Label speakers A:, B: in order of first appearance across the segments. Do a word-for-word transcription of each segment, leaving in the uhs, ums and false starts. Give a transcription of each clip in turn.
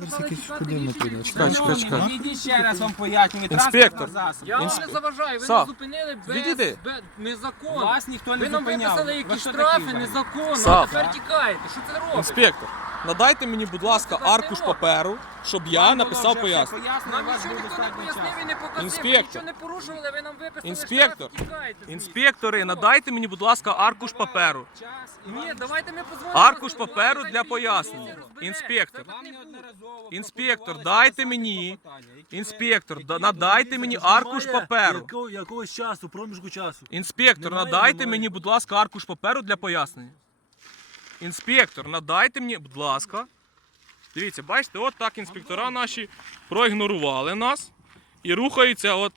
A: зараз якісь куди прийде.
B: Чекай, чекай, чекай.
C: Відійдіть ще раз вам пояснюю.
B: Інспектор.
D: Я вам
B: Інсп-
D: не заважаю, ви
B: Са,
D: нас зупинили без,
B: відійди.
D: без незаконно.
C: Вас ніхто не
D: Ви нам
C: зупиняв.
D: виписали
C: Ви
D: якісь
C: що
D: штрафи
C: такі,
D: незаконно,
B: Са.
D: а тепер тікаєте. Що це робите?
B: Інспектор, надайте мені, будь ласка, аркуш паперу, щоб я написав пояснення.
D: Нам нічого ніхто не пояснив і не показав,
B: Інспектор.
D: ви нічого не порушували, ви нам виписали
B: Інспектор.
D: штраф і тікаєте звідси.
B: Інспектори, надайте мені, будь ласка, аркуш паперу.
D: Ні, давайте ми позвонимо.
B: Аркуш
D: розберемо,
B: паперу
D: хай
B: для
D: приїде,
B: пояснення.
D: розбереться.
B: Інспектор.
D: Це так не буде.
B: Інспектор, дайте мені, інспектор, да- надайте мені аркуш паперу.
E: Якого, якогось часу, проміжку часу.
B: Інспектор,
E: Немає,
B: надайте
E: немає.
B: мені, будь ласка, аркуш паперу для пояснення. Інспектор, надайте мені, будь ласка. Дивіться, бачите, от так інспектора наші проігнорували нас і рухаються от.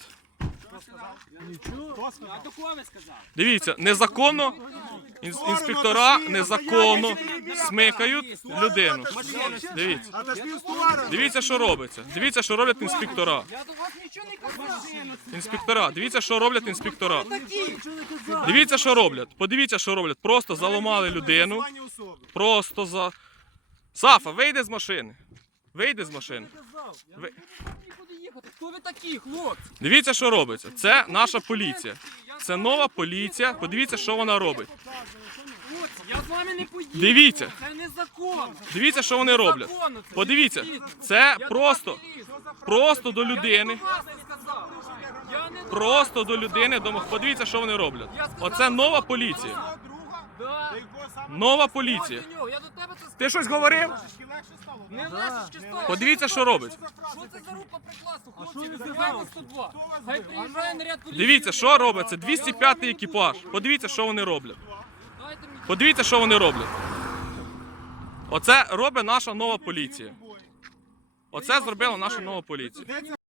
C: А до кого ви сказали?
B: Дивіться, незаконно, інс- інспектора незаконно смикають людину. Дивіться. Дивіться, що робиться. Дивіться, що роблять інспектора.
D: Я до вас нічого не казав.
B: Інспектора, дивіться, що роблять інспектора. Дивіться, що роблять. Подивіться, що роблять. Просто заламали людину. Просто за. Сафа, вийди з машини. Вийди з машини. Ви-
D: Нікуди їхати. Хто ви такі, хлопці?
B: Дивіться, що робиться. Це наша поліція. Це нова поліція. Подивіться, що вона робить.
D: Хлопці, я з вами не поїду.
B: Дивіться.
D: Це незаконно.
B: Дивіться, що вони роблять.
D: Незаконно це.
B: Подивіться,
D: Дивіться.
B: це
D: Я
B: просто,
D: до вас не лізу.
B: просто до
D: Я не
B: людини.
D: до вас не сказав. Я не до
B: Просто
D: вас
B: до
D: сказав.
B: людини. дома- Подивіться, що вони роблять.
D: Я сказав,
B: Оце нова
D: що
B: поліція.
D: Да.
B: Нова
D: Ось
B: поліція.
D: до нього. Я до тебе це сказав.
B: Ти щось говорив?
D: Не лезеш чи що?
B: Подивіться, що робить.
D: Що це за рука прикласу, хлопці? Визивайте сто два. Хай приїжджає наряд поліції.
B: Дивіться, що робиться. двісті п'ятий екіпаж. Подивіться, що вони роблять.
D: Дайте мені.
B: Подивіться, що вони роблять. Оце робить наша нова поліція. Оце зробила наша нова поліція.